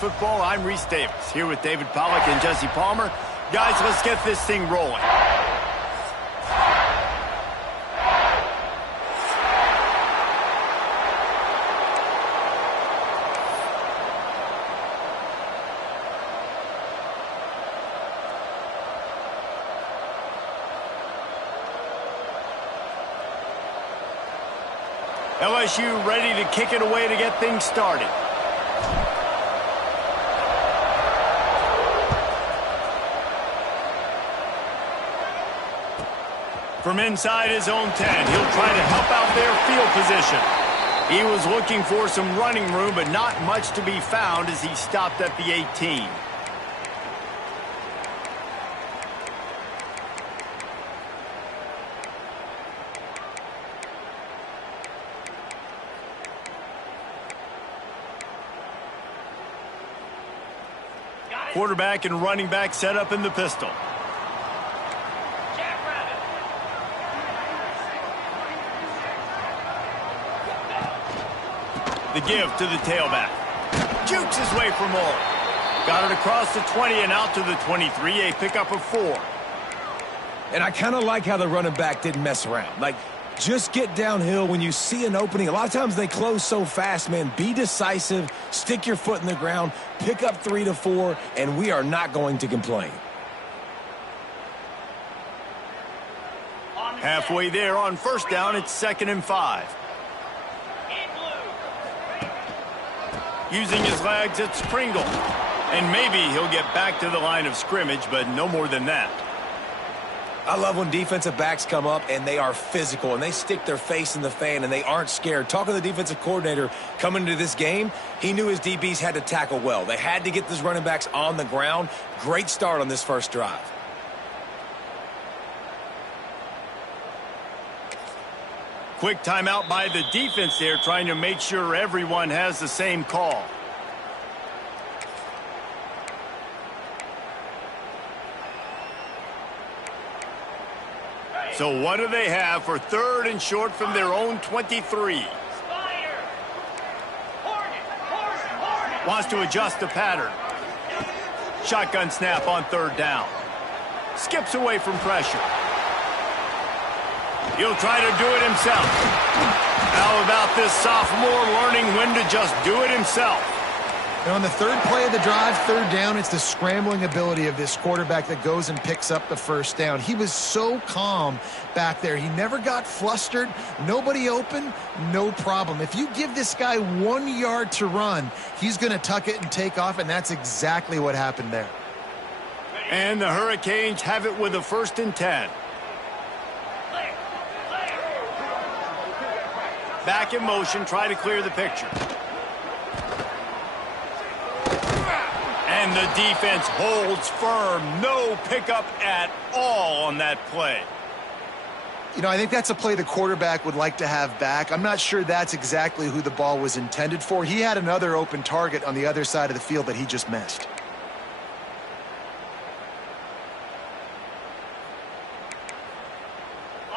Football, I'm Reese Davis, here with David Pollack and Jesse Palmer. Guys, let's get this thing rolling. LSU ready to kick it away to get things started. From inside his own 10, he'll try to help out their field position. He was looking for some running room, but not much to be found as he stopped at the 18. Quarterback and running back set up in the pistol. The give to the tailback. Jukes his way for more. Got it across the 20 and out to the 23, a pickup of 4. And I kind of like how the running back didn't mess around. Like, just get downhill when you see an opening. A lot of times they close so fast, man. Be decisive, stick your foot in the ground, pick up 3 to 4, and we are not going to complain. Halfway there on first down, it's 2nd and 5. Using his legs, it's Pringle. And maybe he'll get back to the line of scrimmage, but no more than that. I love when defensive backs come up and they are physical and they stick their face in the fan and they aren't scared. Talking to the defensive coordinator coming into this game, he knew his DBs had to tackle well. They had to get those running backs on the ground. Great start on this first drive. Quick timeout by the defense there, trying to make sure everyone has the same call. So what do they have for 3rd and short from their own 23? Wants to adjust the pattern. Shotgun snap on 3rd down. Skips away from pressure. He'll try to do it himself. How about this sophomore learning when to just do it himself? And on the 3rd play of the drive, 3rd down, it's the scrambling ability of this quarterback that goes and picks up the 1st down. He was so calm back there. He never got flustered. Nobody open, no problem. If you give this guy 1 yard to run, he's going to tuck it and take off, and that's exactly what happened there. And the Hurricanes have it with a 1st and 10. Back in motion, try to clear the picture. And the defense holds firm. No pickup at all on that play. You know, I think that's a play the quarterback would like to have back. I'm not sure that's exactly who the ball was intended for. He had another open target on the other side of the field that he just missed.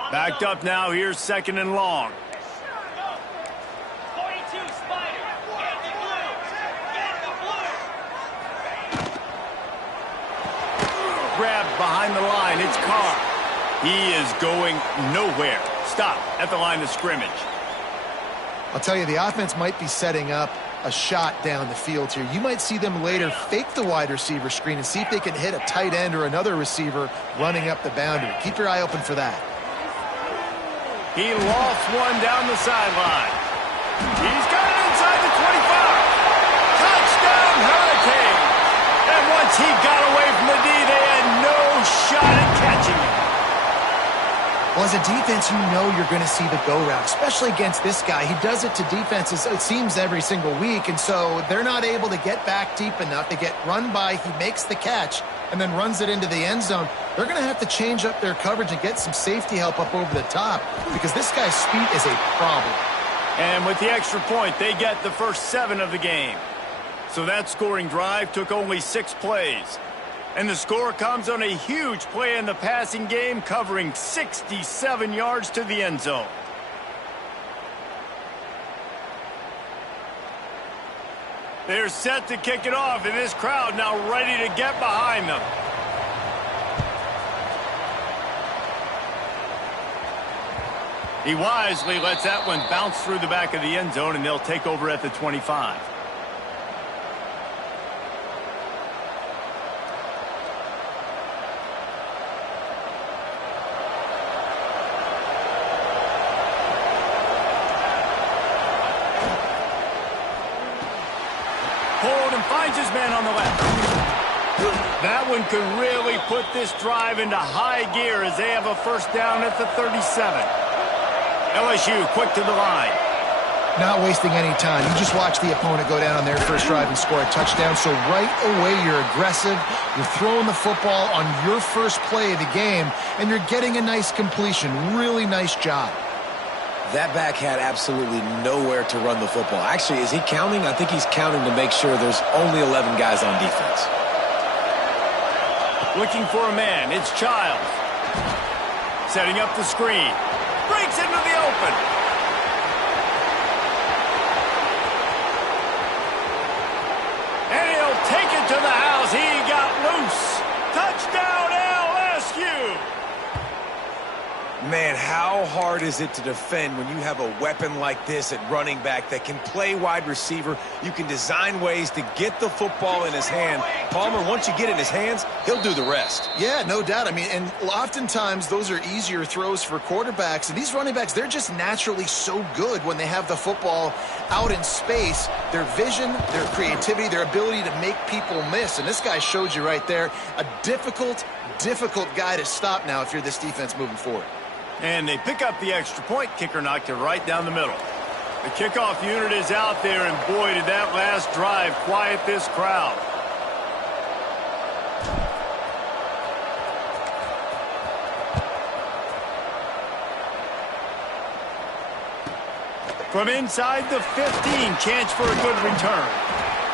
Backed up now. Here's 2nd and long. Grabbed behind the line. It's Carr. He is going nowhere. Stop at the line of scrimmage. I'll tell you, the offense might be setting up a shot down the field here. You might see them later fake the wide receiver screen and see if they can hit a tight end or another receiver running up the boundary. Keep your eye open for that. He lost one down the sideline. He's got it inside the 25. Touchdown, Hurricane. And once he got away from the D, they had no shot at catching him. Well, as a defense, you know you're going to see the go route, especially against this guy. He does it to defenses, it seems, every single week, and so they're not able to get back deep enough. They get run by, he makes the catch, and then runs it into the end zone. They're going to have to change up their coverage and get some safety help up over the top because this guy's speed is a problem. And with the extra point, they get the first 7 of the game. So that scoring drive took only 6 plays. And the score comes on a huge play in the passing game, covering 67 yards to the end zone. They're set to kick it off, and this crowd now ready to get behind them. He wisely lets that one bounce through the back of the end zone, and they'll take over at the 25. Hold and finds his man on the left. That one could really put this drive into high gear as they have a first down at the 37. LSU quick to the line. Not wasting any time. You just watch the opponent go down on their first drive and score a touchdown. So right away, you're aggressive. You're throwing the football on your first play of the game, and you're getting a nice completion. Really nice job. That back had absolutely nowhere to run the football. Actually, is he counting? I think he's counting to make sure there's only 11 guys on defense. Looking for a man. It's Childs. Setting up the screen. Breaks into the open. And he'll take it to the house. He got loose. Touchdown, LSU. Man, how hard is it to defend when you have a weapon like this at running back that can play wide receiver? You can design ways to get the football in his hand. Palmer, once you get it in his hands, he'll do the rest. Yeah, no doubt. I mean, and oftentimes those are easier throws for quarterbacks. And these running backs, they're just naturally so good when they have the football out in space. Their vision, their creativity, their ability to make people miss. And this guy showed you right there, a difficult guy to stop now if you're this defense moving forward. And they pick up the extra point. Kicker knocked it right down the middle. The kickoff unit is out there, and boy, did that last drive quiet this crowd. From inside the 15, chance for a good return.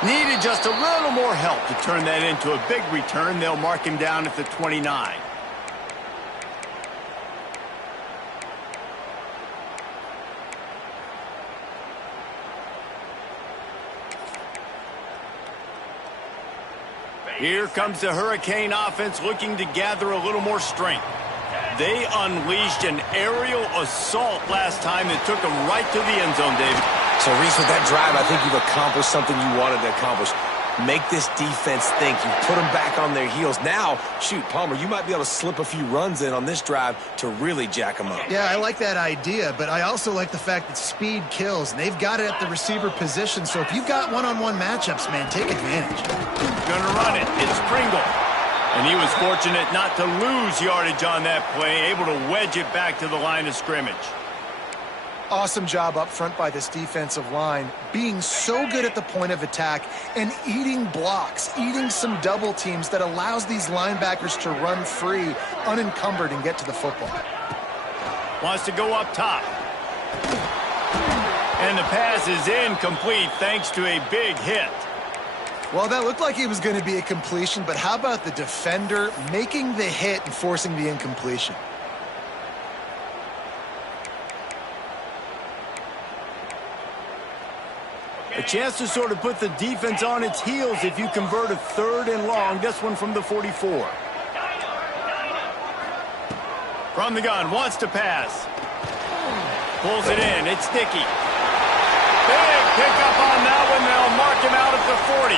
Needed just a little more help to turn that into a big return. They'll mark him down at the 29. Here comes the Hurricane offense looking to gather a little more strength. They unleashed an aerial assault last time that took them right to the end zone, David. So, Reese, with that drive, I think you've accomplished something you wanted to accomplish. Make this defense think. You put them back on their heels. Now, shoot, Palmer, you might be able to slip a few runs in on this drive to really jack them up. Yeah, I like that idea, but I also like the fact that speed kills, and they've got it at the receiver position. So if you've got one-on-one matchups, man, take advantage. Gonna run it. It's Pringle. And he was fortunate not to lose yardage on that play, able to wedge it back to the line of scrimmage. Awesome job up front by this defensive line, being so good at the point of attack and eating blocks, eating some double teams that allows these linebackers to run free, unencumbered, and get to the football. Wants to go up top. And the pass is incomplete thanks to a big hit. Well, that looked like it was going to be a completion, but how about the defender making the hit and forcing the incompletion? A chance to sort of put the defense on its heels if you convert a 3rd and long. This one from the 44. From the gun, wants to pass. Pulls it in. It's Dickey. Big pickup on that one. They'll mark him out at the 40.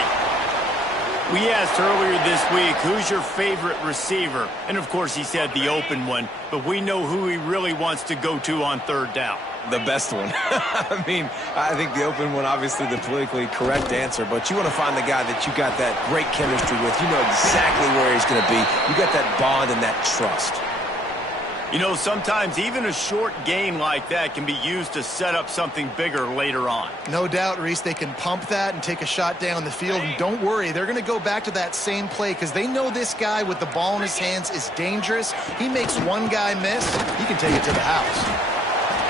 We asked earlier this week, who's your favorite receiver? And, of course, he said the open one. But we know who he really wants to go to on 3rd down. The best one. I mean, I think the open one, obviously the politically correct answer, but you want to find the guy that you got that great chemistry with. You know exactly where he's going to be. You got that bond and that trust. You know, sometimes even a short gain like that can be used to set up something bigger later on. No doubt, Reese, they can pump that and take a shot down the field. And don't worry, they're going to go back to that same play because they know this guy with the ball in his hands is dangerous. He makes one guy miss, he can take it to the house.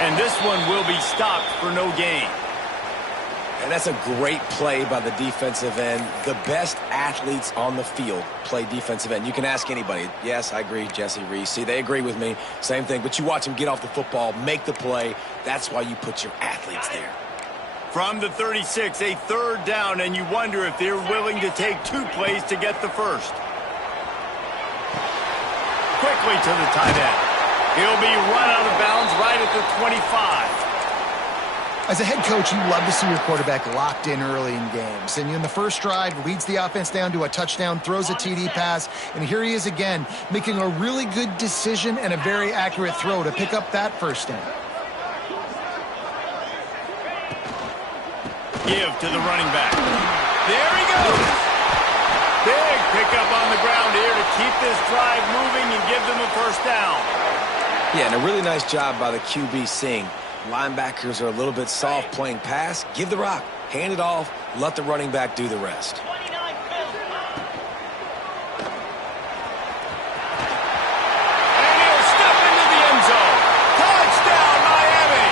And this one will be stopped for no gain. And that's a great play by the defensive end. The best athletes on the field play defensive end. You can ask anybody. Yes, I agree, Jesse, Reese. See, they agree with me. Same thing. But you watch them get off the football, make the play. That's why you put your athletes there. From the 36, a third down, and you wonder if they're willing to take 2 plays to get the first. Quickly to the tight end. He'll be run out of bounds right at the 25. As a head coach, you love to see your quarterback locked in early in games. And in the first drive, leads the offense down to a touchdown, throws a TD pass, and here he is again, making a really good decision and a very accurate throw to pick up that first down. Give to the running back. There he goes. Big pickup on the ground here to keep this drive moving and give them a first down. Yeah, and a really nice job by the QB seeing linebackers are a little bit soft playing pass. Give the rock, hand it off, let the running back do the rest. And he'll step into the end zone. Touchdown, Miami.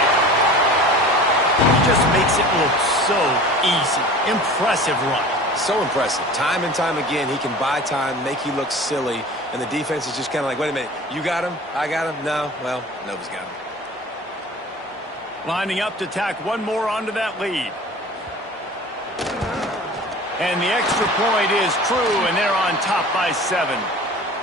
He just makes it look so easy. Impressive run. So impressive. Time and time again, he can buy time, make you look silly, and the defense is just kind of like, wait a minute, you got him? I got him? No? Well, nobody's got him. Lining up to tack one more onto that lead. And the extra point is true, and they're on top by 7.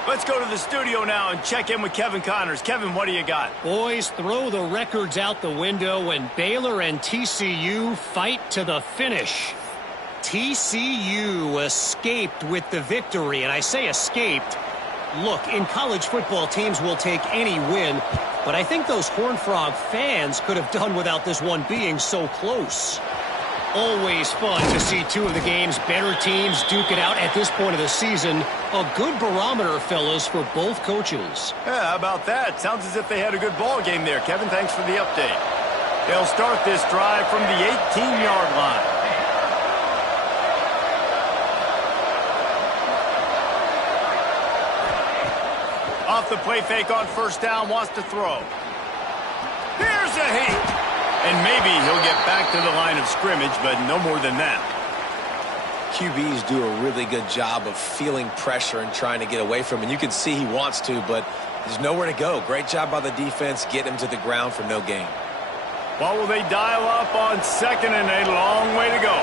Let's go to the studio now and check in with Kevin Connors. Kevin, what do you got? Boys, throw the records out the window and Baylor and TCU fight to the finish. TCU escaped with the victory, and I say escaped. Look, in college football, teams will take any win, but I think those Horned Frog fans could have done without this one being so close. Always fun to see 2 of the game's better teams duke it out at this point of the season. A good barometer, fellas, for both coaches. Yeah, how about that? Sounds as if they had a good ball game there. Kevin, thanks for the update. They'll start this drive from the 18-yard line. Off the play fake on first down, wants to throw. Here's a heat. And maybe he'll get back to the line of scrimmage, but no more than that. QBs do a really good job of feeling pressure and trying to get away from it. And you can see he wants to, but there's nowhere to go. Great job by the defense, getting him to the ground for no gain. What will they dial up on second and a long way to go?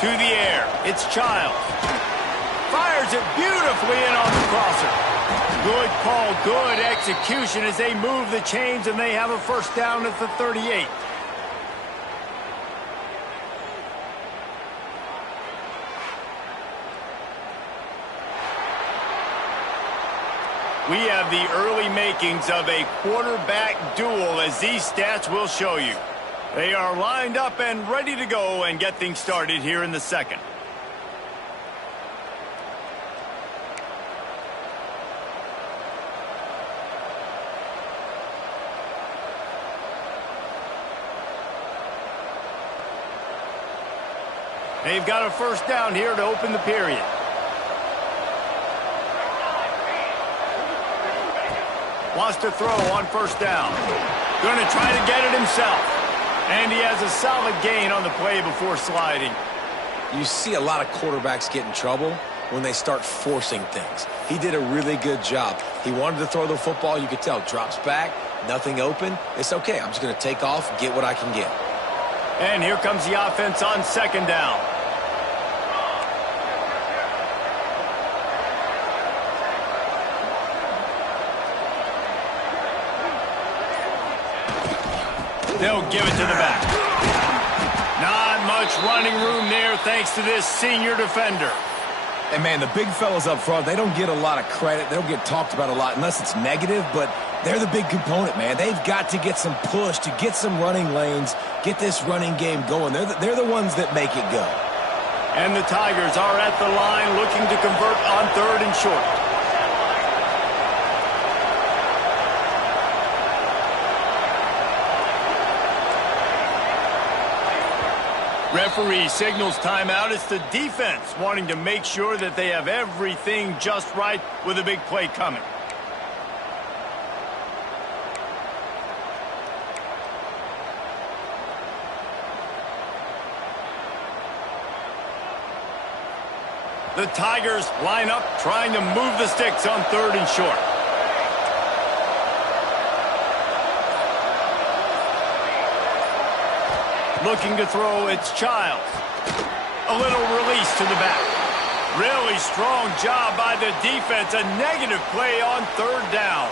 To the air, it's Childs. Fires it beautifully in on the crosser. Good call, good execution as they move the chains and they have a first down at the 38. We have the early makings of a quarterback duel, as these stats will show you. They are lined up and ready to go and get things started here in the second. They've got a first down here to open the period. Wants to throw on first down. Going to try to get it himself. And he has a solid gain on the play before sliding. You see a lot of quarterbacks get in trouble when they start forcing things. He did a really good job. He wanted to throw the football. You could tell. Drops back, nothing open. It's okay. I'm just going to take off, get what I can get. And here comes the offense on second down. They'll give it to the back. Not much running room there thanks to this senior defender. And, man, the big fellas up front, they don't get a lot of credit. They don't get talked about a lot unless it's negative, but they're the big component, man. They've got to get some push, to get some running lanes, get this running game going. They're the ones that make it go. And the Tigers are at the line looking to convert on third and short. Referee signals timeout. It's the defense wanting to make sure that they have everything just right with a big play coming. The Tigers line up trying to move the sticks on third and short. Looking to throw, it's Childs. A little release to the back. Really strong job by the defense. A negative play on third down.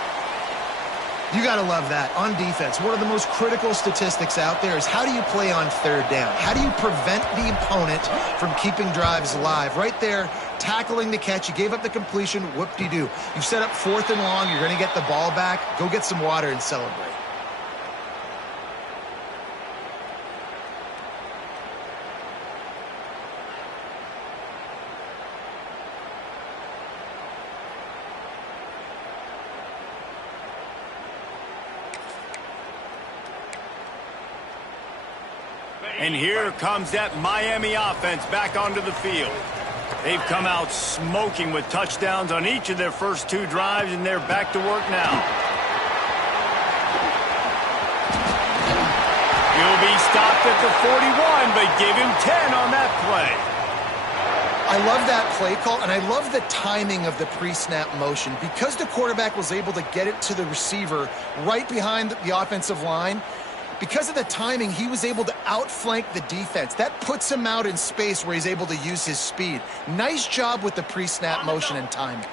You got to love that. On defense, one of the most critical statistics out there is how do you play on third down? How do you prevent the opponent from keeping drives alive? Right there, tackling the catch. You gave up the completion. Whoop-de-doo. You've set up 4th and long. You're going to get the ball back. Go get some water and celebrate. And here comes that Miami offense back onto the field. They've come out smoking with touchdowns on each of their first 2 drives, and they're back to work now. He'll be stopped at the 41, but give him 10 on that play. I love that play call, and I love the timing of the pre-snap motion. Because the quarterback was able to get it to the receiver right behind the offensive line, because of the timing, he was able to outflank the defense. That puts him out in space where he's able to use his speed. Nice job with the pre-snap motion and timing.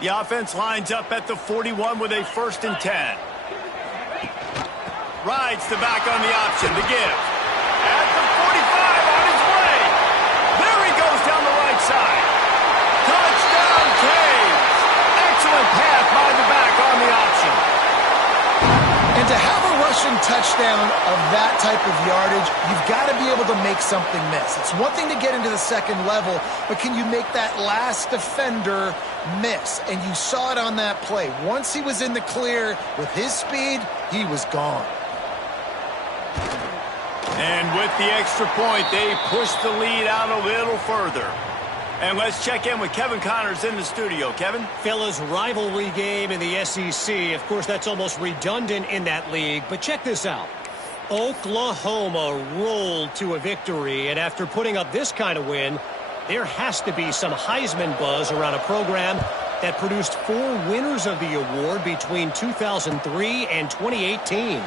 The offense lines up at the 41 with a 1st and 10. Rides the back on the option to give. At the 45 on his way. There he goes down the right side. Touchdown, Canes. Excellent pass by the back on the option. And to have a rushing touchdown of that type of yardage, you've got to be able to make something miss. It's one thing to get into the second level, but can you make that last defender miss? And you saw it on that play. Once he was in the clear with his speed, he was gone. And with the extra point, they push the lead out a little further. And let's check in with Kevin Connors in the studio. Kevin? Fellas, rivalry game in the SEC. Of course, that's almost redundant in that league. But check this out. Oklahoma rolled to a victory. And after putting up this kind of win, there has to be some Heisman buzz around a program that produced 4 winners of the award between 2003 and 2018.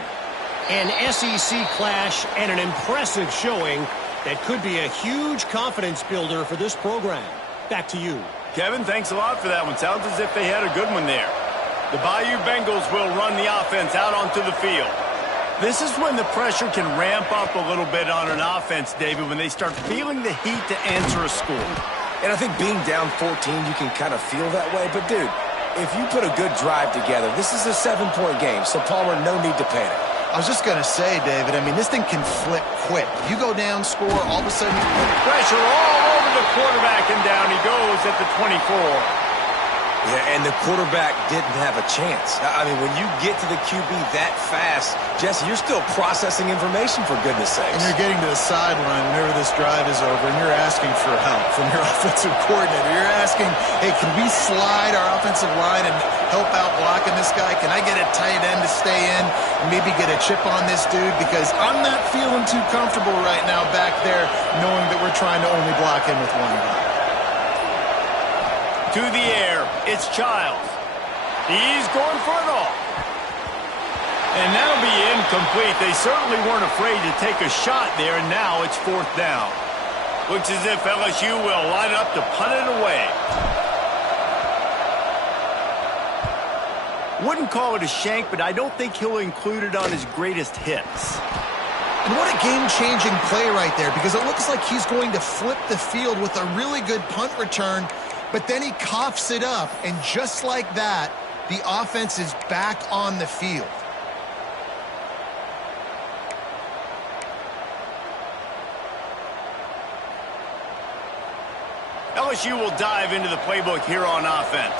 An SEC clash and an impressive showing that could be a huge confidence builder for this program. Back to you. Kevin, thanks a lot for that one. Sounds as if they had a good one there. The Bayou Bengals will run the offense out onto the field. This is when the pressure can ramp up a little bit on an offense, David, when they start feeling the heat to answer a score. And I think being down 14, you can kind of feel that way. But, dude, if you put a good drive together, this is a 7-point game. So, Palmer, no need to panic. I was just going to say, David, I mean, this thing can flip quick. You go down, score, all of a sudden... Pressure all over the quarterback, and down he goes at the 24. Yeah, and the quarterback didn't have a chance. I mean, when you get to the QB that fast, Jesse, you're still processing information, for goodness sakes. And you're getting to the sideline whenever this drive is over, and you're asking for help from your offensive coordinator. You're asking, hey, can we slide our offensive line and help out blocking this guy? Can I get a tight end to stay in and maybe get a chip on this dude? Because I'm not feeling too comfortable right now back there knowing that we're trying to only block him with one guy. To the air, it's Childs. He's going for it all. And that'll be incomplete. They certainly weren't afraid to take a shot there, and now it's 4th down. Looks as if LSU will line up to punt it away. Wouldn't call it a shank, but I don't think he'll include it on his greatest hits. And what a game-changing play right there, because it looks like he's going to flip the field with a really good punt return, but then he coughs it up, and just like that, the offense is back on the field. LSU will dive into the playbook here on offense.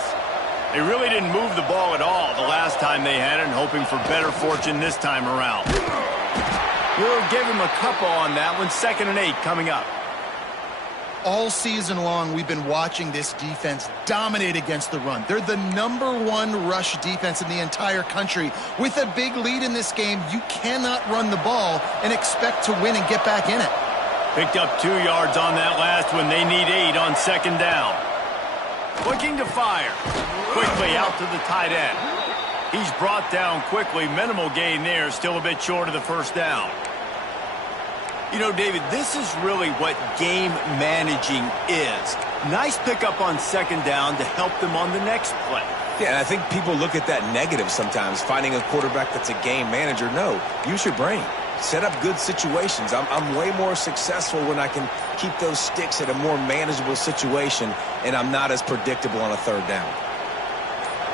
They really didn't move the ball at all the last time they had it, and hoping for better fortune this time around. We'll give him a couple on that one. 2nd and 8 coming up. All season long, we've been watching this defense dominate against the run. They're the #1 rush defense in the entire country. With a big lead in this game, you cannot run the ball and expect to win and get back in it. Picked up 2 yards on that last one. They need 8 on 2nd down. Looking to fire. Quickly out to the tight end. He's brought down quickly. Minimal gain there. Still a bit short of the 1st down. You know, David, this is really what game managing is. Nice pickup on second down to help them on the next play. Yeah, and I think people look at that negative sometimes, finding a quarterback that's a game manager. No, use your brain. Set up good situations. I'm way more successful when I can keep those sticks at a more manageable situation, and I'm not as predictable on a third down.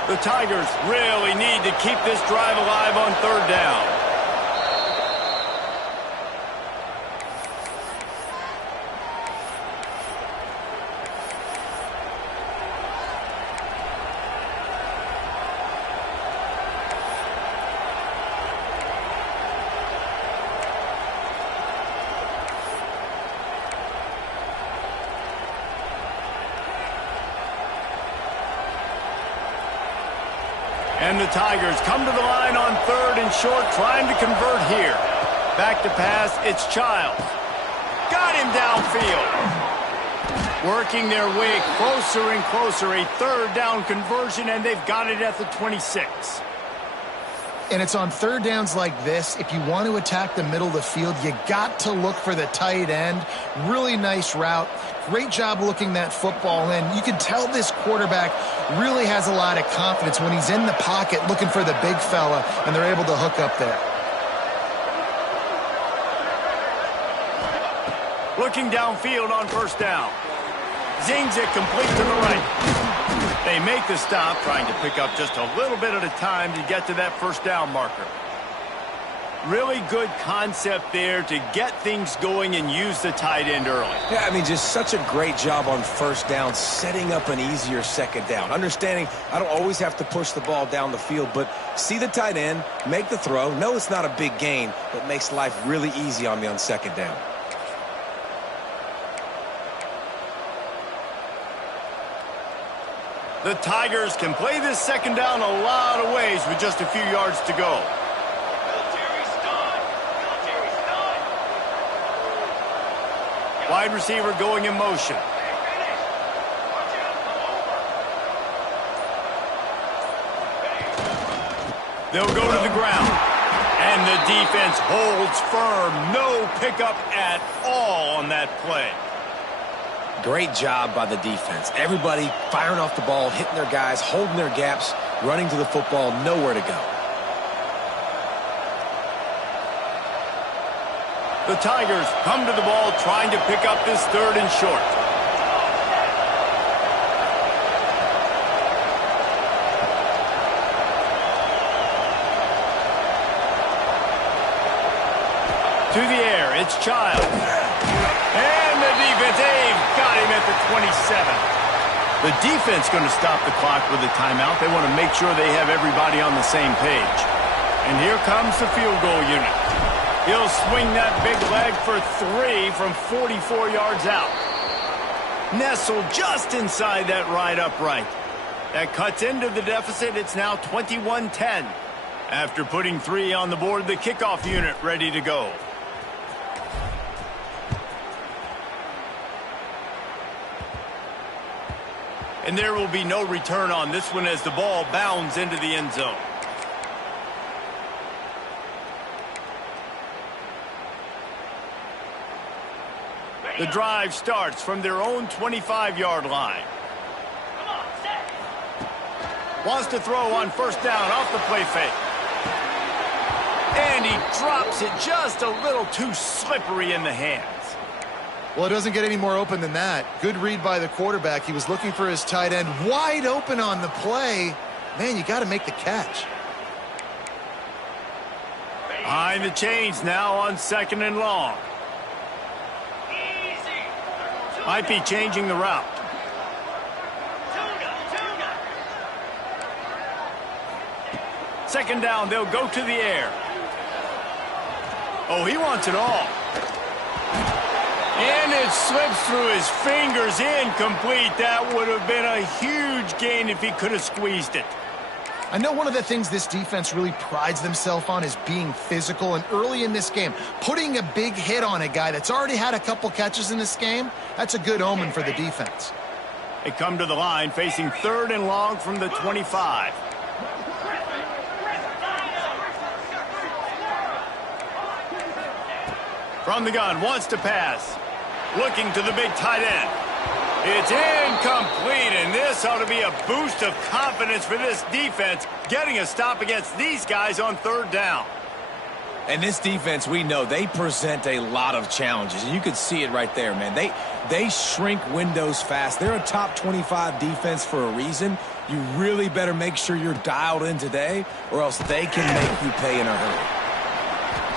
The Tigers really need to keep this drive alive on third down. And the Tigers come to the line on third and short, trying to convert here. Back to pass, it's Childs. Got him downfield. Working their way closer and closer. A third down conversion, and they've got it at the 26. And it's on third downs like this. If you want to attack the middle of the field, you got to look for the tight end. Really nice route. Great job looking that football in. You can tell this quarterback really has a lot of confidence when he's in the pocket looking for the big fella, and they're able to hook up there. Looking downfield on first down. Zings it complete to the right. They make the stop, trying to pick up just a little bit at a time to get to that first down marker. Really good concept there to get things going and use the tight end early. Yeah, I mean, just such a great job on first down, setting up an easier second down. Understanding I don't always have to push the ball down the field, but see the tight end, make the throw. No, it's not a big gain, but makes life really easy on me on second down. The Tigers can play this second down a lot of ways with just a few yards to go. Wide receiver going in motion. They'll go to the ground. And the defense holds firm. No pickup at all on that play. Great job by the defense. Everybody firing off the ball, hitting their guys, holding their gaps, running to the football, nowhere to go. The Tigers come to the ball trying to pick up this third and short. To the air, it's Childs. And the defense, they've got him at the 27. The defense going to stop the clock with a timeout. They want to make sure they have everybody on the same page. And here comes the field goal unit. He'll swing that big leg for 3 from 44 yards out. Nestled just inside that right upright. That cuts into the deficit. It's now 21-10. After putting 3 on the board, the kickoff unit ready to go. And there will be no return on this one as the ball bounds into the end zone. The drive starts from their own 25-yard line. Wants to throw on first down off the play fake. And he drops it just a little too slippery in the hands. Well, it doesn't get any more open than that. Good read by the quarterback. He was looking for his tight end wide open on the play. Man, you got to make the catch. Behind the chains now on second and long. Might be changing the route. Second down, they'll go to the air. Oh, he wants it all. And it slips through his fingers, incomplete. That would have been a huge gain if he could have squeezed it. I know one of the things this defense really prides themselves on is being physical, and early in this game, putting a big hit on a guy that's already had a couple catches in this game, that's a good omen for the defense. They come to the line facing third and long from the 25. From the gun, wants to pass. Looking to the big tight end. It's incomplete, and this ought to be a boost of confidence for this defense, getting a stop against these guys on third down. And this defense, we know, they present a lot of challenges. And you can see it right there, man. They shrink windows fast. They're a top 25 defense for a reason. You really better make sure you're dialed in today, or else they can make you pay in a hurry.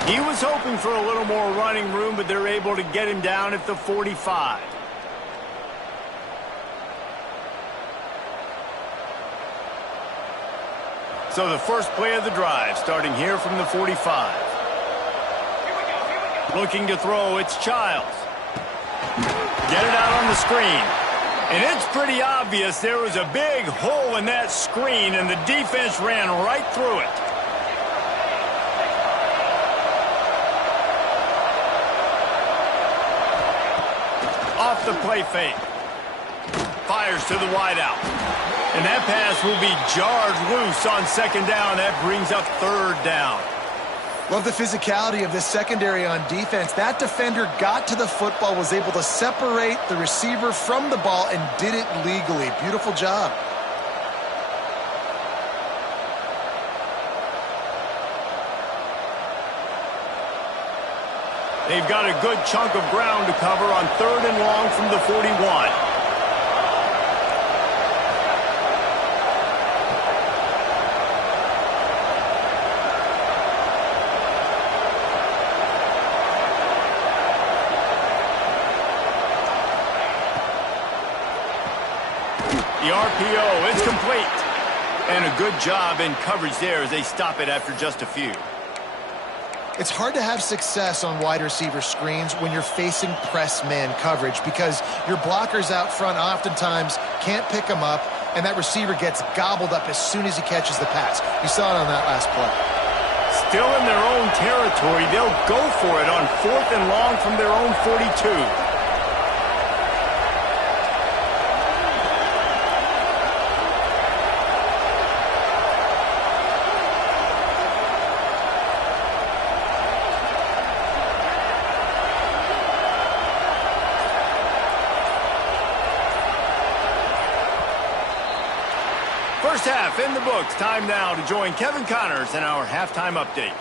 He was hoping for a little more running room, but they're able to get him down at the 45. So the first play of the drive, starting here from the 45. Looking to throw, it's Childs. Get it out on the screen. And it's pretty obvious there was a big hole in that screen, and the defense ran right through it. Off the play fake. Fires to the wideout. And that pass will be jarred loose on second down. That brings up third down. Love the physicality of this secondary on defense. That defender got to the football, was able to separate the receiver from the ball, and did it legally. Beautiful job. They've got a good chunk of ground to cover on third and long from the 41. The RPO is complete. And a good job in coverage there as they stop it after just a few. It's hard to have success on wide receiver screens when you're facing press man coverage because your blockers out front oftentimes can't pick them up, and that receiver gets gobbled up as soon as he catches the pass. You saw it on that last play. Still in their own territory, they'll go for it on fourth and long from their own 42. First half in the books. Time now to join Kevin Connors in our halftime update.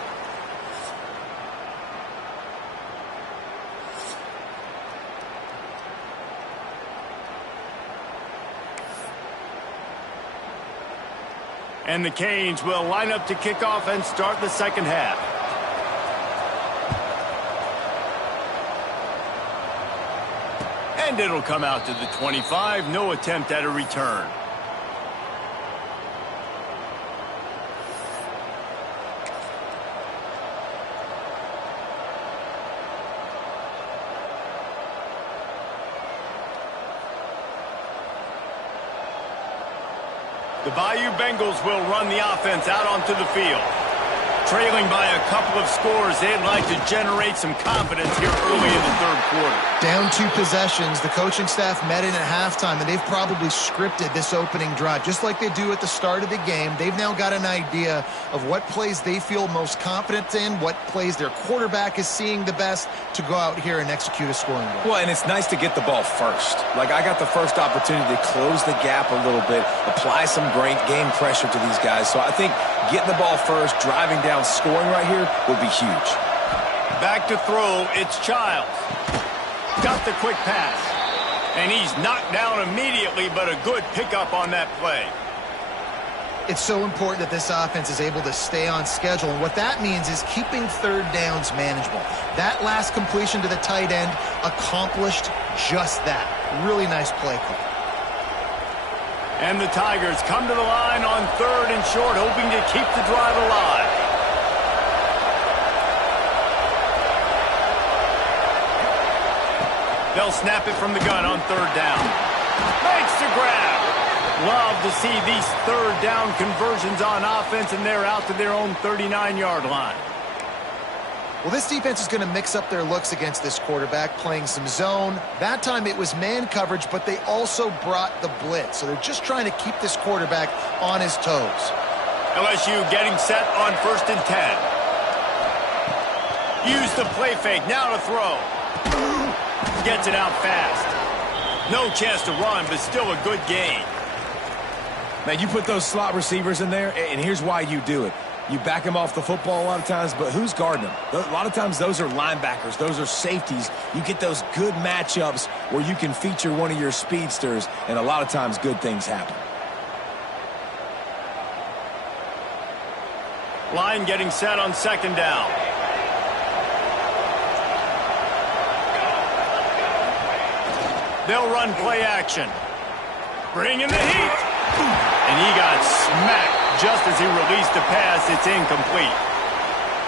And the Canes will line up to kick off and start the second half. And it'll come out to the 25. No attempt at a return. The Bayou Bengals will run the offense out onto the field. Trailing by a couple of scores, they'd like to generate some confidence here early in the third quarter. Down 2 possessions. The coaching staff met in at halftime, and they've probably scripted this opening drive. Just like they do at the start of the game, they've now got an idea of what plays they feel most confident in, what plays their quarterback is seeing the best to go out here and execute a scoring drive. Well, and it's nice to get the ball first. Like, I got the first opportunity to close the gap a little bit, apply some great game pressure to these guys. So I think getting the ball first, driving down, scoring right here would be huge. Back to throw, it's Childs. Got the quick pass. And he's knocked down immediately, but a good pickup on that play. It's so important that this offense is able to stay on schedule, and what that means is keeping third downs manageable. That last completion to the tight end accomplished just that. Really nice play call. And the Tigers come to the line on third and short, hoping to keep the drive alive. They'll snap it from the gun on third down. Makes the grab. Love to see these third down conversions on offense, and they're out to their own 39-yard line. Well, this defense is going to mix up their looks against this quarterback, playing some zone. That time it was man coverage, but they also brought the blitz. So they're just trying to keep this quarterback on his toes. LSU getting set on 1st and 10. Use the play fake. Now to throw. Gets it out fast. No chance to run, but still a good gain. Man, you put those slot receivers in there, and here's why you do it. You back them off the football a lot of times, but who's guarding them? A lot of times those are linebackers. Those are safeties. You get those good matchups where you can feature one of your speedsters, and a lot of times good things happen. Line getting set on second down. They'll run play action. Bringing the heat. And he got smacked just as he released the pass. It's incomplete.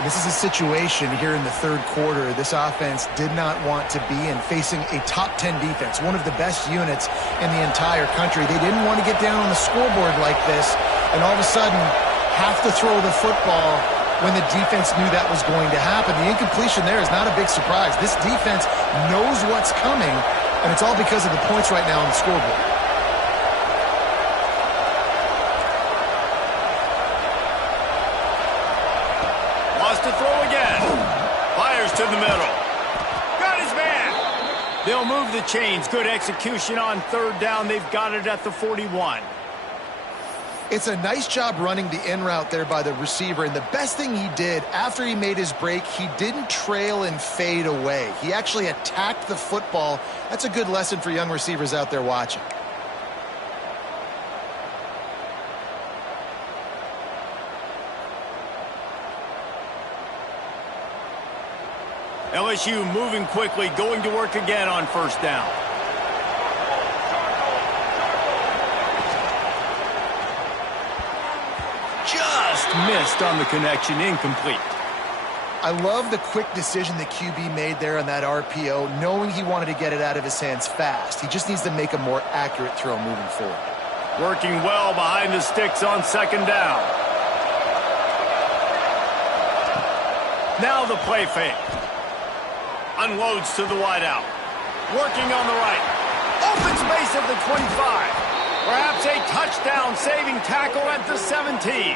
This is a situation here in the third quarter this offense did not want to be in, facing a top 10 defense, one of the best units in the entire country. They didn't want to get down on the scoreboard like this and all of a sudden have to throw the football when the defense knew that was going to happen. The incompletion there is not a big surprise. This defense knows what's coming, and it's all because of the points right now on the scoreboard. Wants to throw again. Fires to the middle. Got his man. They'll move the chains. Good execution on third down. They've got it at the 41. It's a nice job running the in route there by the receiver, and the best thing he did after he made his break, he didn't trail and fade away. He actually attacked the football. That's a good lesson for young receivers out there watching. LSU moving quickly, going to work again on first down. Just missed on the connection, incomplete. I love the quick decision the QB made there on that RPO, knowing he wanted to get it out of his hands fast. He just needs to make a more accurate throw moving forward. Working well behind the sticks on second down. Now the play fake. Unloads to the wideout. Working on the right. Open space at the 25. Perhaps a touchdown-saving tackle at the 17.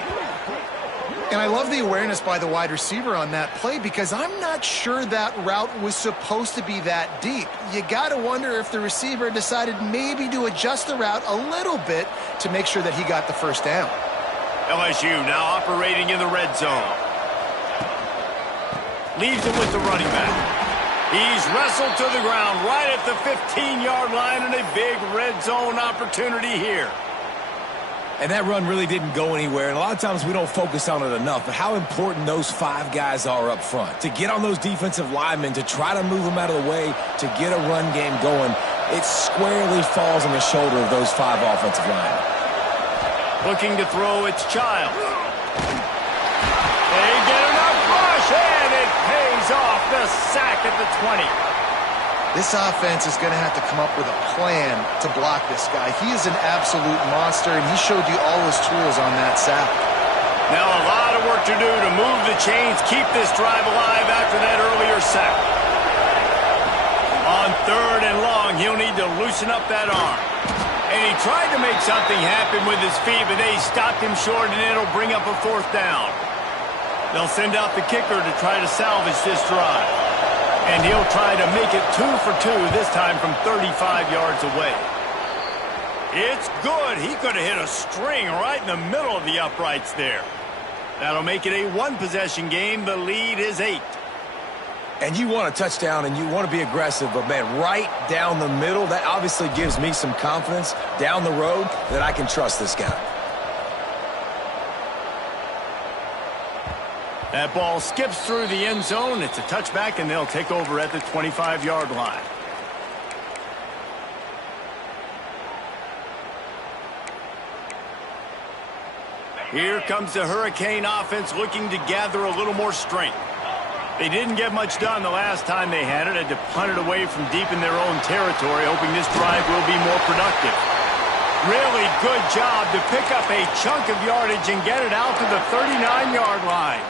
And I love the awareness by the wide receiver on that play because I'm not sure that route was supposed to be that deep. You got to wonder if the receiver decided maybe to adjust the route a little bit to make sure that he got the first down. LSU now operating in the red zone. Leaves it with the running back. He's wrestled to the ground right at the 15-yard line, and a big red zone opportunity here. And that run really didn't go anywhere, and a lot of times we don't focus on it enough, but how important those five guys are up front. To get on those defensive linemen, to try to move them out of the way, to get a run game going, it squarely falls on the shoulder of those five offensive linemen. Looking to throw, it's Child. They get enough rush, and it pays off the sack at the 20. This offense is going to have to come up with a plan to block this guy. He is an absolute monster, and he showed you all his tools on that sack. Now a lot of work to do to move the chains, keep this drive alive after that earlier sack. On third and long, he'll need to loosen up that arm. And he tried to make something happen with his feet, but they stopped him short, and it'll bring up a fourth down. They'll send out the kicker to try to salvage this drive. And he'll try to make it 2 for 2, this time from 35 yards away. It's good. He could have hit a string right in the middle of the uprights there. That'll make it a one-possession game. The lead is 8. And you want a touchdown and you want to be aggressive, but, man, right down the middle, that obviously gives me some confidence down the road that I can trust this guy. That ball skips through the end zone. It's a touchback, and they'll take over at the 25-yard line. Here comes the Hurricane offense looking to gather a little more strength. They didn't get much done the last time they had it. Had to punt it away from deep in their own territory, hoping this drive will be more productive. Really good job to pick up a chunk of yardage and get it out to the 39-yard line.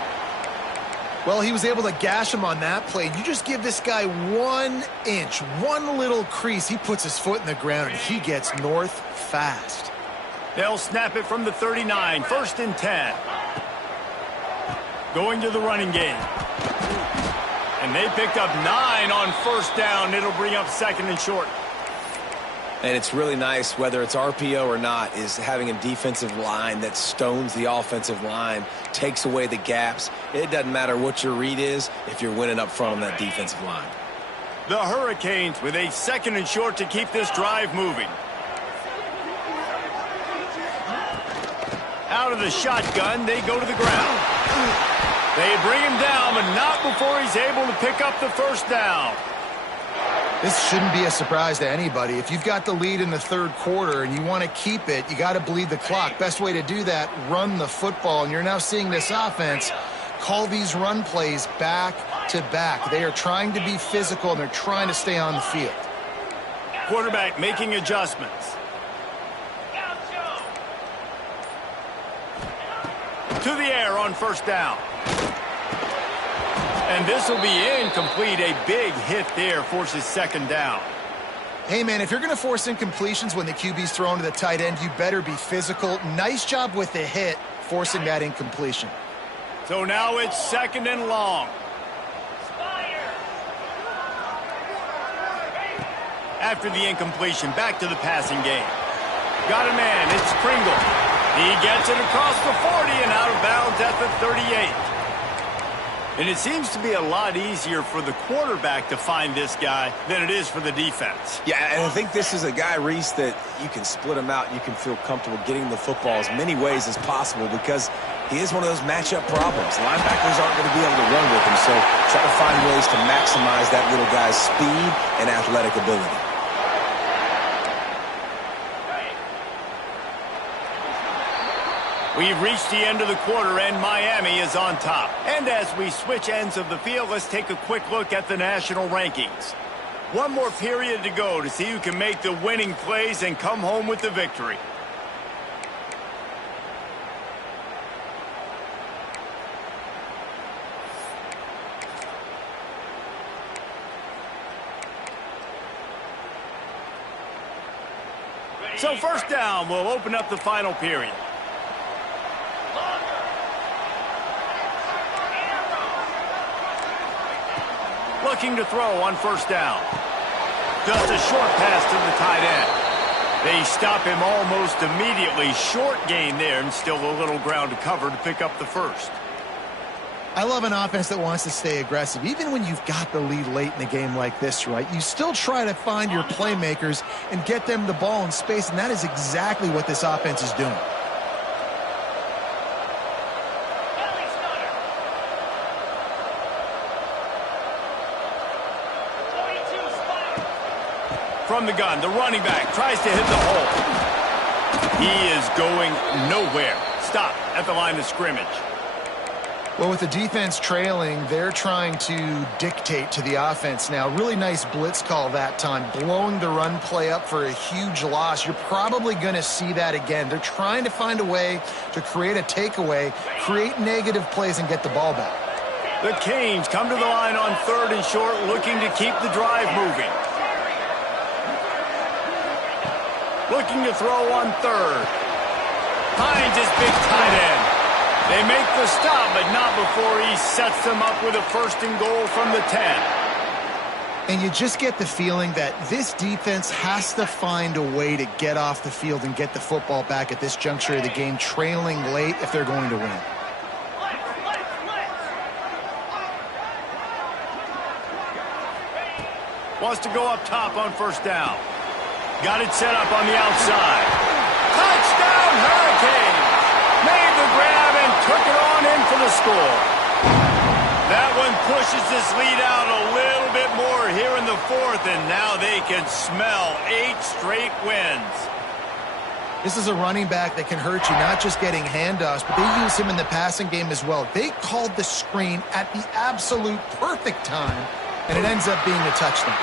Well, he was able to gash him on that play. You just give this guy 1 inch, one little crease. He puts his foot in the ground, and he gets north fast. They'll snap it from the 39, 1st and 10. Going to the running game. And they picked up 9 on first down. It'll bring up second and short. And it's really nice, whether it's RPO or not, is having a defensive line that stones the offensive line, takes away the gaps. It doesn't matter what your read is if you're winning up front on that defensive line. The Hurricanes with a second and short to keep this drive moving. Out of the shotgun, they go to the ground. They bring him down, but not before he's able to pick up the first down. This shouldn't be a surprise to anybody. If you've got the lead in the third quarter and you want to keep it, you got to bleed the clock. Best way to do that, run the football. And you're now seeing this offense call these run plays back to back. They are trying to be physical, and they're trying to stay on the field. Quarterback making adjustments. To the air on first down. And this will be incomplete. A big hit there forces second down. Hey, man, if you're going to force incompletions when the QB's thrown to the tight end, you better be physical. Nice job with the hit, forcing that incompletion. So now it's second and long. After the incompletion, back to the passing game. Got a man, it's Pringle. He gets it across the 40 and out of bounds at the 38. And it seems to be a lot easier for the quarterback to find this guy than it is for the defense. Yeah, and I think this is a guy, Reese, that you can split him out. You can feel comfortable getting the football as many ways as possible because he is one of those matchup problems. Linebackers aren't going to be able to run with him, so try to find ways to maximize that little guy's speed and athletic ability. We've reached the end of the quarter, and Miami is on top. And as we switch ends of the field, let's take a quick look at the national rankings. One more period to go to see who can make the winning plays and come home with the victory. So first down will open up the final period. Looking to throw on first down. Just a short pass to the tight end. They stop him almost immediately. Short gain there and still a little ground to cover to pick up the first. I love an offense that wants to stay aggressive. Even when you've got the lead late in a game like this, right, you still try to find your playmakers and get them the ball in space, and that is exactly what this offense is doing. From the gun, the running back tries to hit the hole. He is going nowhere. Stop at the line of scrimmage. Well, with the defense trailing, they're trying to dictate to the offense now. Really nice blitz call that time, blowing the run play up for a huge loss. You're probably going to see that again. They're trying to find a way to create a takeaway, create negative plays, and get the ball back. The Canes come to the line on third and short, looking to keep the drive moving. Looking to throw on third. Finds his big tight end. They make the stop, but not before he sets them up with a first and goal from the 10. And you just get the feeling that this defense has to find a way to get off the field and get the football back at this juncture of the game, trailing late if they're going to win. Wants to go up top on first down. Got it set up on the outside. Touchdown, Hurricanes! Made the grab and took it on in for the score. That one pushes this lead out a little bit more here in the fourth, and now they can smell 8 straight wins. This is a running back that can hurt you, not just getting handoffs, but they use him in the passing game as well. They called the screen at the absolute perfect time, and it ends up being a touchdown.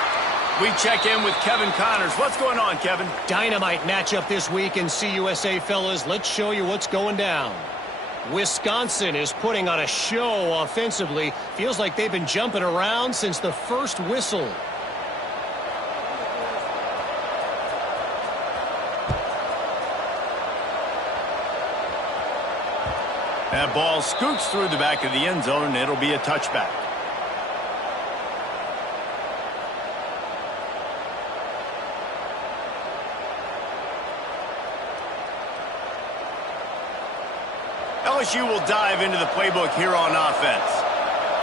We check in with Kevin Connors. What's going on, Kevin? Dynamite matchup this week in CUSA, fellas. Let's show you what's going down. Wisconsin is putting on a show offensively. Feels like they've been jumping around since the first whistle. That ball scoots through the back of the end zone, and it'll be a touchback. LSU will dive into the playbook here on offense.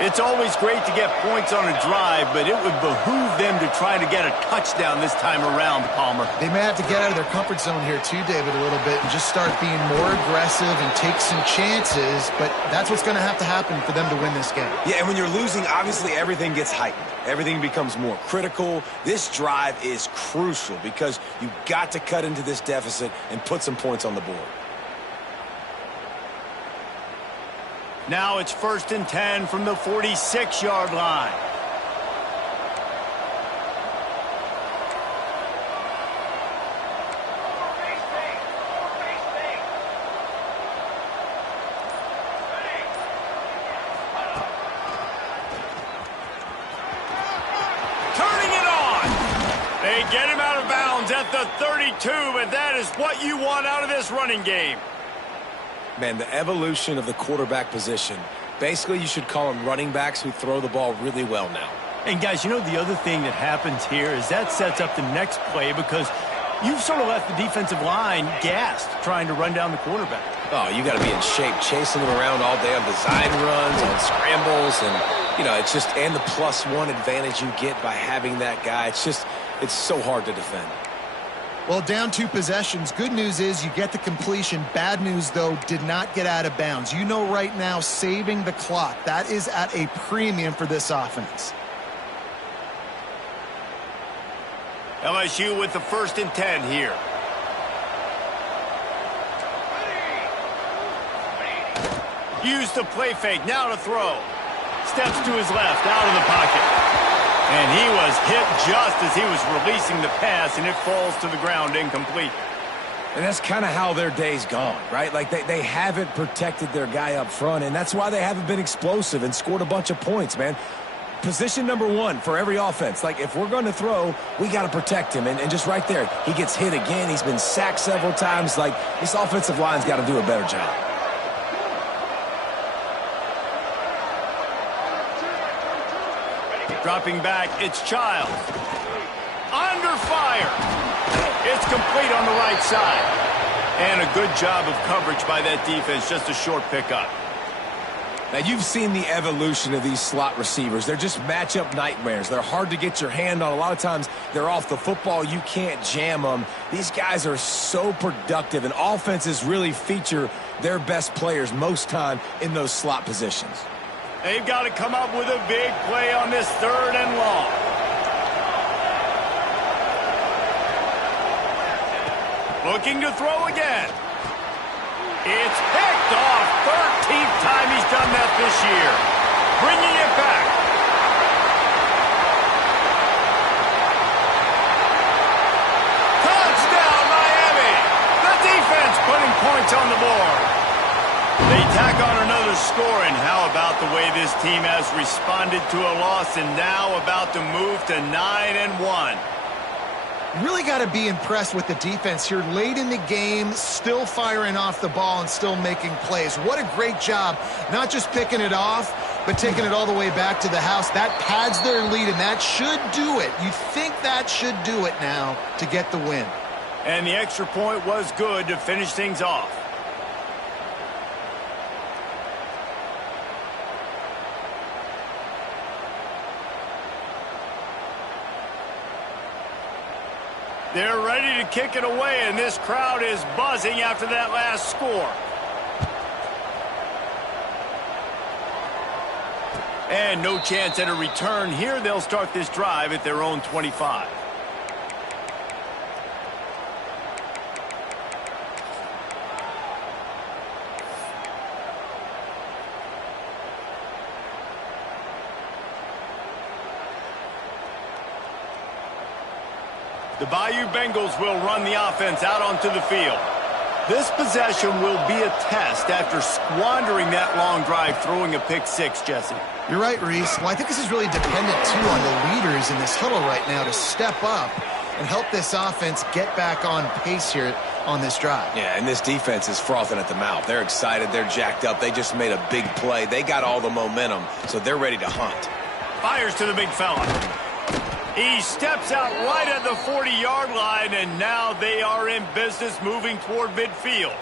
It's always great to get points on a drive, but it would behoove them to try to get a touchdown this time around, Palmer. They may have to get out of their comfort zone here too, David, a little bit and just start being more aggressive and take some chances, but that's what's going to happen for them to win this game. Yeah, and when you're losing, obviously everything gets heightened. Everything becomes more critical. This drive is crucial because you've got to cut into this deficit and put some points on the board. Now it's 1st and 10 from the 46-yard line. Turning it on. They get him out of bounds at the 32, but that is what you want out of this running game. Man, the evolution of the quarterback position. Basically, you should call them running backs who throw the ball really well now. And, guys, you know the other thing that happens here is that sets up the next play because you've sort of left the defensive line gassed trying to run down the quarterback. Oh, you got to be in shape, chasing him around all day on design runs, on scrambles, and, you know, it's just, and the +1 advantage you get by having that guy. It's so hard to defend. Well, down 2 possessions. Good news is you get the completion. Bad news, though, did not get out of bounds. You know right now, saving the clock. That is at a premium for this offense. LSU with the 1st and 10 here. Use the play fake. Now to throw. Steps to his left, out of the pocket. And he was hit just as he was releasing the pass, and it falls to the ground incomplete. And that's kind of how their day's gone, right? Like they haven't protected their guy up front, and that's why they haven't been explosive and scored a bunch of points, man. Position number 1 for every offense. Like, if we're going to throw, we got to protect him. And just right there, he gets hit again. He's been sacked several times. Like, this offensive line's got to do a better job. Dropping back, it's Childs. Under fire. It's complete on the right side. And a good job of coverage by that defense, just a short pickup. Now, you've seen the evolution of these slot receivers. They're just matchup nightmares. They're hard to get your hand on. A lot of times, they're off the football. You can't jam them. These guys are so productive, and offenses really feature their best players most time in those slot positions. They've got to come up with a big play on this 3rd and long. Looking to throw again. It's picked off. 13th time he's done that this year. Bringing it back. Touchdown, Miami. The defense putting points on the board. They tack on another score, and how about the way this team has responded to a loss and now about to move to 9-1. Really got to be impressed with the defense here late in the game, still firing off the ball and still making plays. What a great job, not just picking it off, but taking it all the way back to the house. That pads their lead, and that should do it. You think that should do it now to get the win. And the extra point was good to finish things off. They're ready to kick it away, and this crowd is buzzing after that last score. And no chance at a return here. They'll start this drive at their own 25. The Bayou Bengals will run the offense out onto the field. This possession will be a test after squandering that long drive, throwing a pick-6, Jesse. You're right, Reese. Well, I think this is really dependent, too, on the leaders in this huddle right now to step up and help this offense get back on pace here on this drive. Yeah, and this defense is frothing at the mouth. They're excited. They're jacked up. They just made a big play. They got all the momentum, so they're ready to hunt. Fires to the big fella. He steps out right at the 40-yard line, and now they are in business moving toward midfield.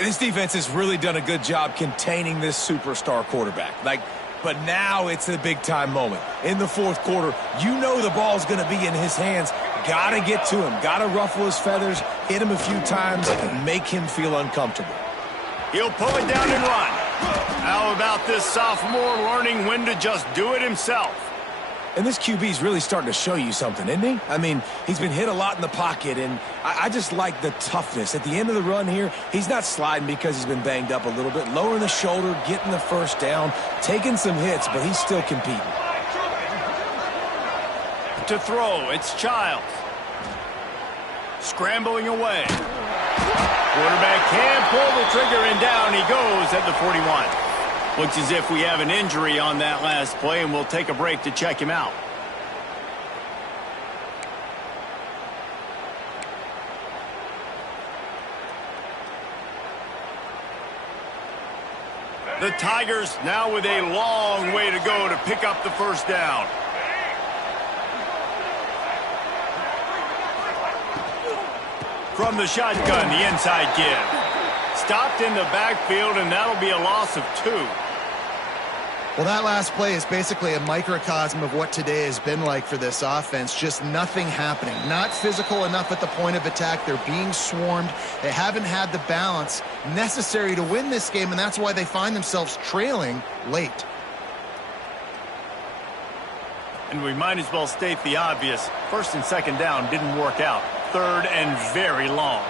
This defense has really done a good job containing this superstar quarterback. But now it's a big-time moment. In the fourth quarter, you know the ball's going to be in his hands. Got to get to him. Got to ruffle his feathers, hit him a few times, make him feel uncomfortable. He'll pull it down and run. How about this sophomore learning when to just do it himself? And this QB's really starting to show you something, isn't he? I mean, he's been hit a lot in the pocket, and I just like the toughness. At the end of the run here, he's not sliding because he's been banged up a little bit. Lowering the shoulder, getting the first down, taking some hits, but he's still competing. To throw, it's Childs. Scrambling away. Quarterback can't pull the trigger, and down he goes at the 41. Looks as if we have an injury on that last play, and we'll take a break to check him out. The Tigers now with a long way to go to pick up the first down. From the shotgun, the inside give. Stopped in the backfield, and that'll be a loss of 2. Well, that last play is basically a microcosm of what today has been like for this offense. Just nothing happening. Not physical enough at the point of attack. They're being swarmed. They haven't had the balance necessary to win this game, and that's why they find themselves trailing late. And we might as well state the obvious. First and second down didn't work out. Third and very long.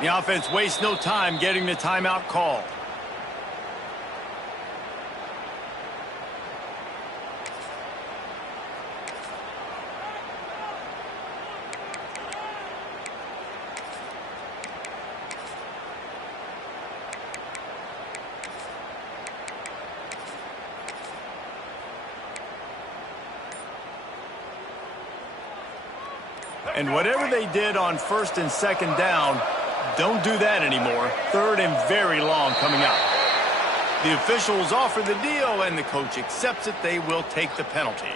The offense wastes no time getting the timeout call. And whatever they did on first and second down, don't do that anymore. Third and very long coming up. The officials offer the deal, and the coach accepts it. They will take the penalty.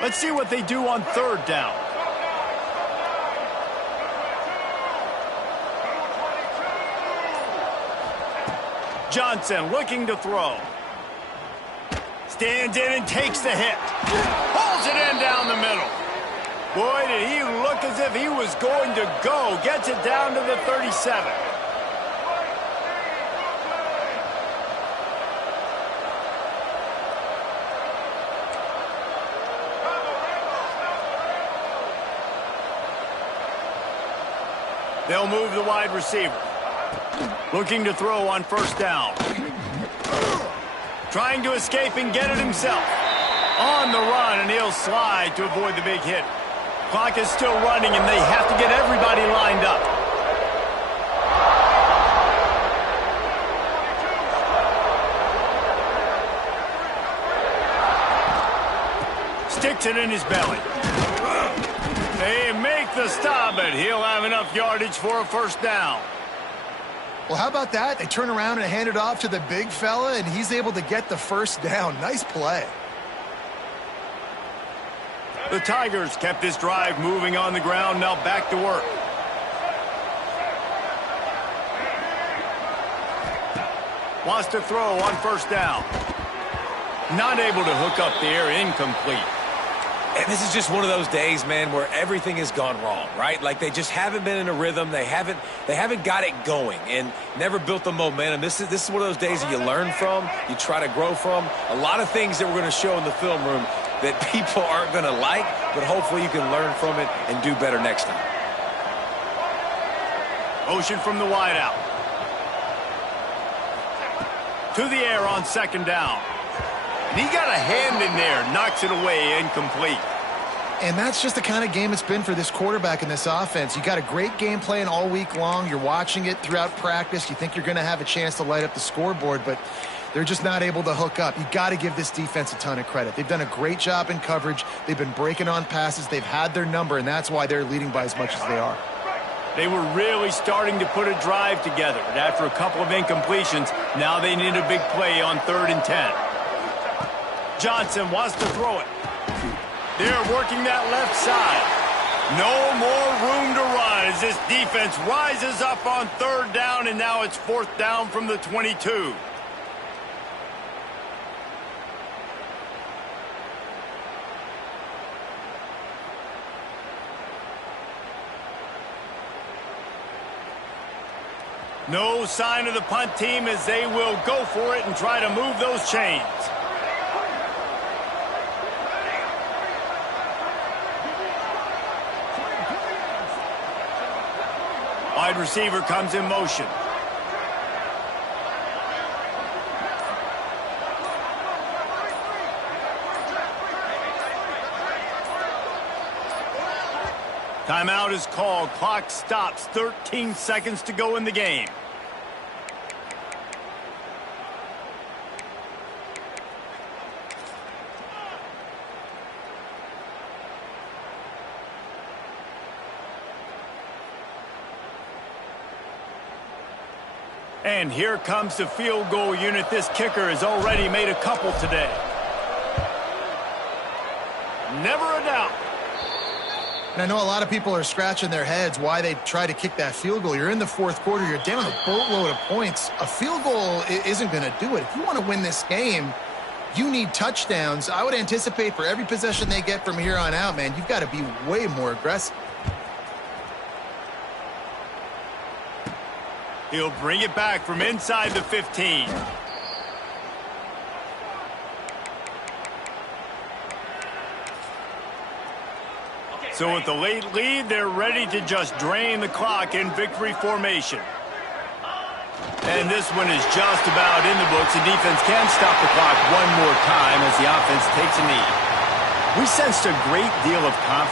Let's see what they do on third down. Johnson looking to throw. Stands in and takes the hit. Pulls it in down the middle. Boy, did he look as if he was going to go. Gets it down to the 37. They'll move the wide receiver. Looking to throw on first down. Trying to escape and get it himself. On the run, and he'll slide to avoid the big hit. Clock is still running, and they have to get everybody lined up. Sticks it in his belly. They make the stop, but he'll have enough yardage for a first down. Well, how about that? They turn around and hand it off to the big fella, and he's able to get the first down. Nice play. The Tigers kept this drive moving on the ground. Now back to work. Wants to throw on first down. Not able to hook up there. Incomplete. And this is just one of those days, man, where everything has gone wrong, right? Like they just haven't been in a rhythm. They haven't got it going and never built the momentum. This is one of those days that you learn from, you try to grow from. A lot of things that we're going to show in the film room that people aren't going to like, but hopefully you can learn from it and do better next time. Motion from the wide out. To the air on second down. And he got a hand in there, knocks it away, incomplete. And that's just the kind of game it's been for this quarterback in this offense. You got a great game plan all week long. You're watching it throughout practice. You think you're going to have a chance to light up the scoreboard, but They're just not able to hook up. You got to give this defense a ton of credit. They've done a great job in coverage. They've been breaking on passes. They've had their number, and that's why they're leading by as much as they are. They were really starting to put a drive together, and after a couple of incompletions, now they need a big play on 3rd and 10. Johnson wants to throw it. They're working that left side. No more room to run as this defense rises up on 3rd down, and now it's 4th down from the 22. No sign of the punt team as they will go for it and try to move those chains. Wide receiver comes in motion. Timeout is called. Clock stops. 13 seconds to go in the game. And here comes the field goal unit. This kicker has already made a couple today. Never a doubt. And I know a lot of people are scratching their heads why they try to kick that field goal. You're in the 4th quarter. You're down a boatload of points. A field goal isn't going to do it. If you want to win this game, you need touchdowns. I would anticipate for every possession they get from here on out, man, you've got to be way more aggressive. He'll bring it back from inside the 15. So with the late lead, they're ready to just drain the clock in victory formation. And this one is just about in the books. The defense can stop the clock one more time as the offense takes a knee. We sensed a great deal of confidence